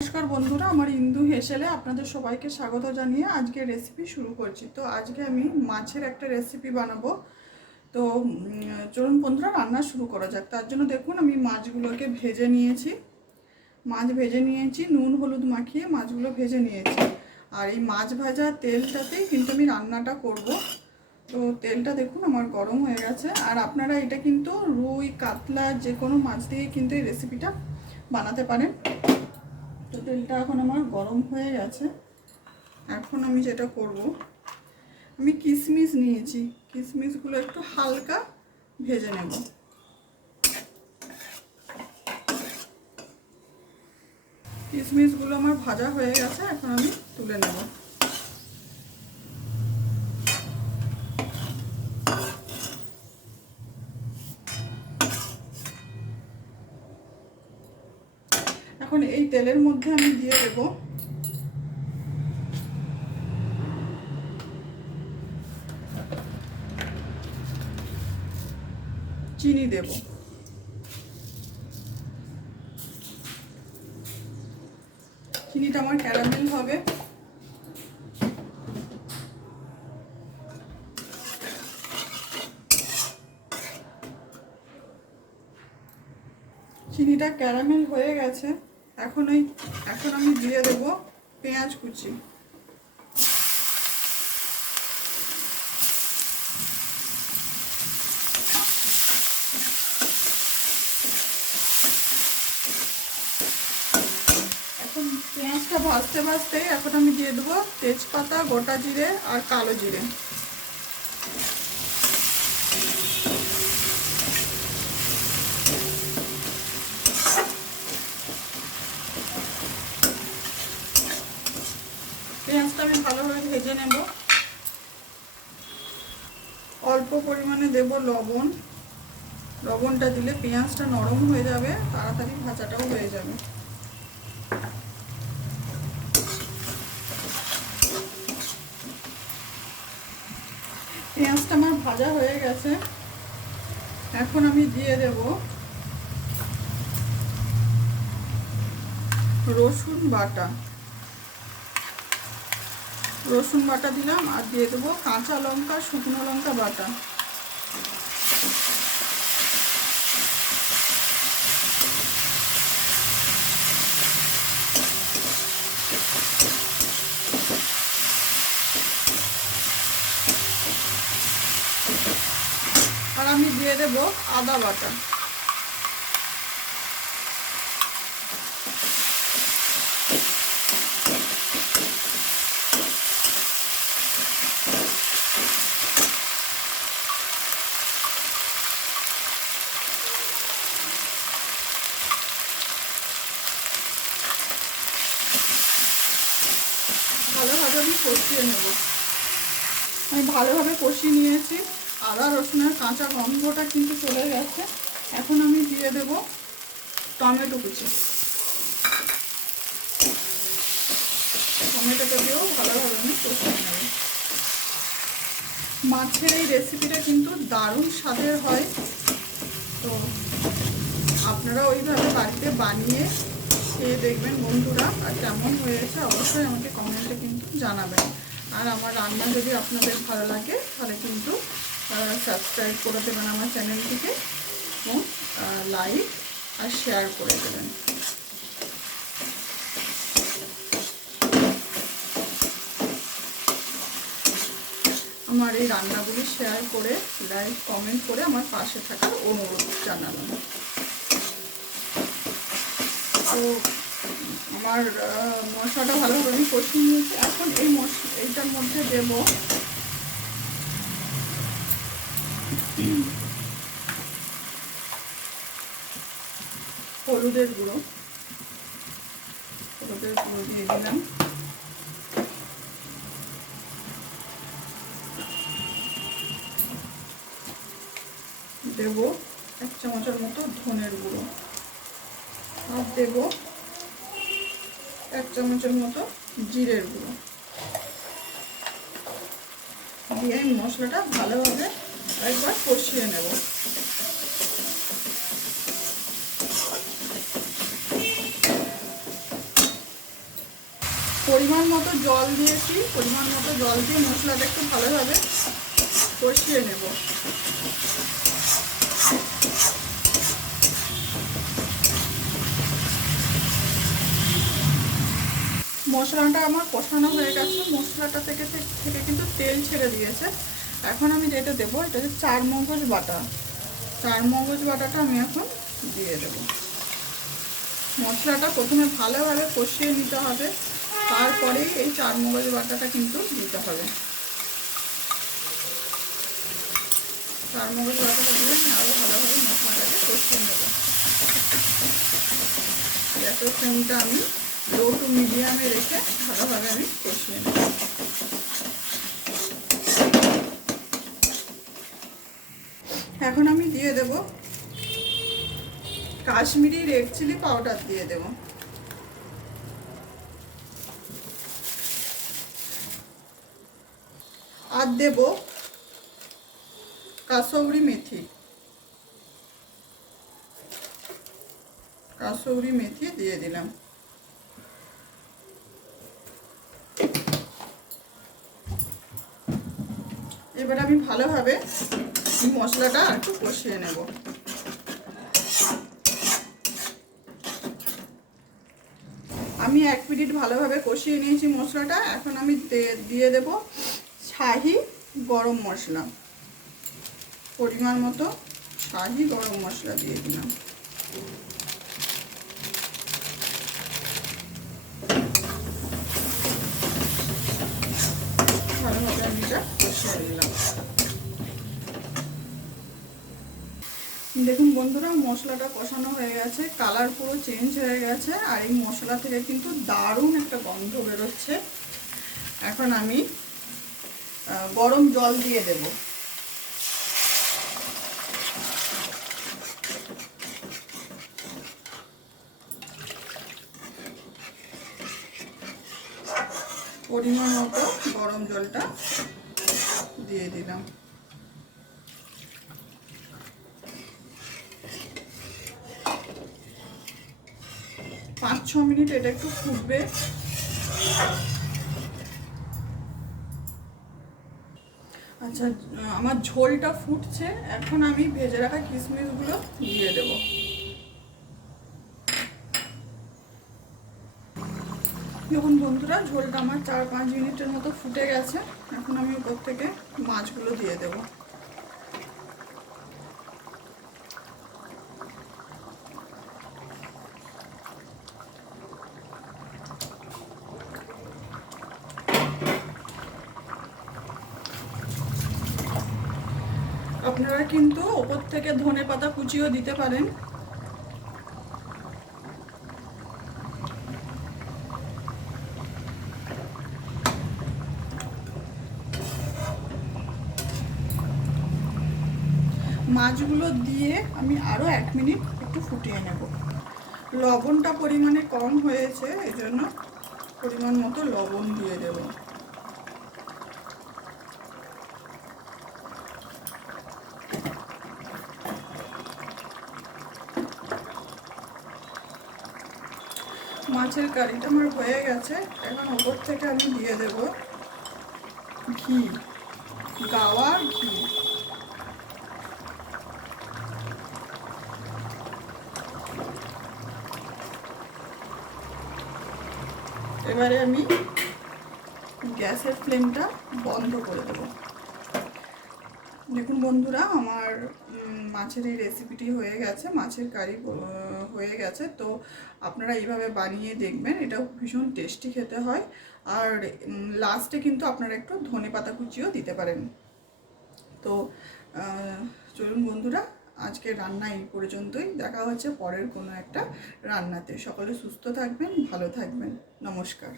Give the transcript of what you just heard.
নমস্কার বন্ধুরা, আমার ইন্দু হেসেলে আপনাদের সবাইকে স্বাগত জানিয়ে আজকে রেসিপি শুরু করছি। তো আজকে আমি মাছের একটা রেসিপি বানাবো। তো চলুন বন্ধুরা, রান্না শুরু করা যাক। তার জন্য দেখুন, আমি মাছগুলোকে ভেজে নিয়েছি। নুন হলুদ মাখিয়ে মাছগুলো ভেজে নিয়েছি। আর এই মাছ ভাজা তেলটাতেই কিন্তু আমি রান্নাটা করব। তো তেলটা দেখুন আমার গরম হয়ে গেছে। আর আপনারা এটা কিন্তু রুই কাতলা যে কোনো মাছ দিয়ে কিন্তু এই রেসিপিটা বানাতে পারেন। তো তেলটা এখন আমার গরম হয়ে গেছে। এখন আমি যেটা করব, আমি কিশমিশ নিয়েছি, কিশমিশগুলো একটু হালকা ভেজে নেব। কিশমিশগুলো আমার ভাজা হয়ে গেছে, এখন আমি তুলে নেব। এখন এই তেলের মধ্যে আমি দিয়ে দেব চিনি। চিনিটা আমার ক্যারামেল হবে। চিনিটা ক্যারামেল হয়ে গেছে। এখন আমি দিয়ে দেব পেঁয়াজ কুচি। এখন পেঁয়াজটা ভাজতে ভাজতে এখন আমি দিয়ে দেবো তেজপাতা, গোটা জিরে আর কালো জিরে। পেঁয়াজটা আমি ভালোভাবে ভেজে নেব। অল্প পরিমাণে দেব লবণ। লবণটা দিলে পেঁয়াজটা নরম হয়ে যাবে, তাড়াতাড়ি ভাজাটাও হয়ে যাবে। পেঁয়াজটা আমার ভাজা হয়ে গেছে। এখন আমি দিয়ে দেব রসুন বাটা। রসুন বাটা দিলাম, আর দিয়ে দেবো কাঁচা লঙ্কা, শুকনো লঙ্কা বাটা। আর আমি দিয়ে দেব আদা বাটা। ভালোভাবে আমি কষিয়ে নেব। আমি ভালোভাবে কষিয়ে নিয়েছি। আদা রসুনের কাঁচা গন্ধটা কিন্তু চলে গেছে। এখন আমি দিয়ে দেব টমেটো কুচি। টমেটোটা দিয়েও ভালোভাবে আমি কষিয়ে নেব। মাছের এই রেসিপিটা কিন্তু দারুণ স্বাদের হয়। তো আপনারা ওইভাবে বাড়িতে বানিয়ে খেয়ে দেখবেন বন্ধুরা, আর কেমন হয়েছে অবশ্যই আমাকে কমেন্টে কিন্তু জানাবেন। আর আমার রান্না যদি আপনাদের ভালো লাগে তাহলে কিন্তু সাবস্ক্রাইব করে দেবেন আমার চ্যানেলটিকে, এবং লাইক আর শেয়ার করে দেবেন। আমার এই রান্নাগুলি শেয়ার করে, লাইক কমেন্ট করে আমার পাশে থাকার অনুরোধ জানাবেন। তো আমার মশলাটা ভালোভাবে আমি কষিয়ে নিয়েছি। এখন এইটার মধ্যে দেব হলুদের গুঁড়ো। দিয়ে দিলাম। দেব 1 চামচের মতো ধনের গুঁড়ো। আর দেব 1 চামচের মতো জিরের গুঁড়ো। দিয়ে আমি মশলাটা ভালোভাবে একবার কষিয়ে নেব। পরিমাণ মতো জল দিয়েছি, পরিমাণ মতো জল দিয়ে মশলাটা একটু ভালোভাবে কষিয়ে নেব। মশলাটা আমার কষানো হয়ে গেছে, মশলাটা থেকে কিন্তু তেল ছেড়ে দিয়েছে। এখন আমি যেটা দেবো এটা হচ্ছে চারমগজ বাটা। চারমগজ বাটাটা আমি এখন দিয়ে দেব। মশলাটা প্রথমে ভালোভাবে কষিয়ে নিতে হবে, তারপরেই এই চারমগজ বাটাটা কিন্তু দিতে হবে। চারমগজ বাটাটা দিয়ে আমি আরও ভালোভাবে মশলাটাকে কষিয়ে নেব। গ্যাসের ফ্লেমটা আমি লো টু মিডিয়ামে রেখে ভালোভাবে আমি কষিয়ে নেব। এখন আমি দিয়ে দেব কাশ্মীরি রেড চিলি পাউডার দিয়ে দেব। আর দেব কাসৌরি মেথি। কাসৌরি মেথি দিয়ে দিলাম। এবার আমি ভালোভাবে মশলাটা একটু কষিয়ে নেব। আমি 1 মিনিট ভালোভাবে কষিয়ে নিয়েছি মশলাটা। এখন আমি দিয়ে দেব শাহি গরম মশলা। পরিমাণ মতো শাহি গরম মশলা দিয়ে দিলাম। ভালোভাবে আমি এটা কষিয়ে নিলাম। দেখুন বন্ধুরা, মশলাটা কষানো হয়ে গেছে, কালার পুরো চেঞ্জ হয়ে গেছে, আর এই মশলা থেকে কিন্তু দারুণ একটা গন্ধ বেরোচ্ছে। এখন আমি গরম জল দিয়ে দেব। পরিমাণ মতো গরম জলটা দিয়ে দিলাম। 5-6 মিনিট এটা একটু ফুটবে। আচ্ছা, আমার ঝোলটা ফুটছে। এখন আমি ভেজে রাখা কিশমিশগুলো দিয়ে দেব। দেখুন বন্ধুরা, ঝোলটা আমার 4-5 মিনিটের মতো ফুটে গেছে। এখন আমি উপর থেকে মাছগুলো দিয়ে দেব। আপনারা কিন্তু ওপর থেকে ধনেপাতা কুচিও দিতে পারেন। মাছগুলো দিয়ে আমি আরও 1 মিনিট একটু ফুটিয়ে নেব। লবণটা পরিমাণে কম হয়েছে, এই জন্য পরিমাণ মতো লবণ দিয়ে দেব। মাছের কারিটা আমার হয়ে গেছে। এখন ওপর থেকে আমি দিয়ে দেব ঘি, গাওয়া ঘি। এবারে আমি গ্যাসের ফ্লেমটা বন্ধ করে দেব। দেখুন বন্ধুরা, আমার মাছের এই রেসিপিটি হয়ে গেছে, মাছের কারি হয়ে গেছে। তো আপনারা এইভাবে বানিয়ে দেখবেন, এটা ভীষণ টেস্টি খেতে হয়। আর লাস্টে কিন্তু আপনারা একটু ধনেপাতা কুচিও দিতে পারেন। তো চলুন বন্ধুরা, আজকে রান্না এই পর্যন্তই। দেখা হচ্ছে পরের কোনো একটা রান্নাতে। সকলে সুস্থ থাকবেন, ভালো থাকবেন। নমস্কার।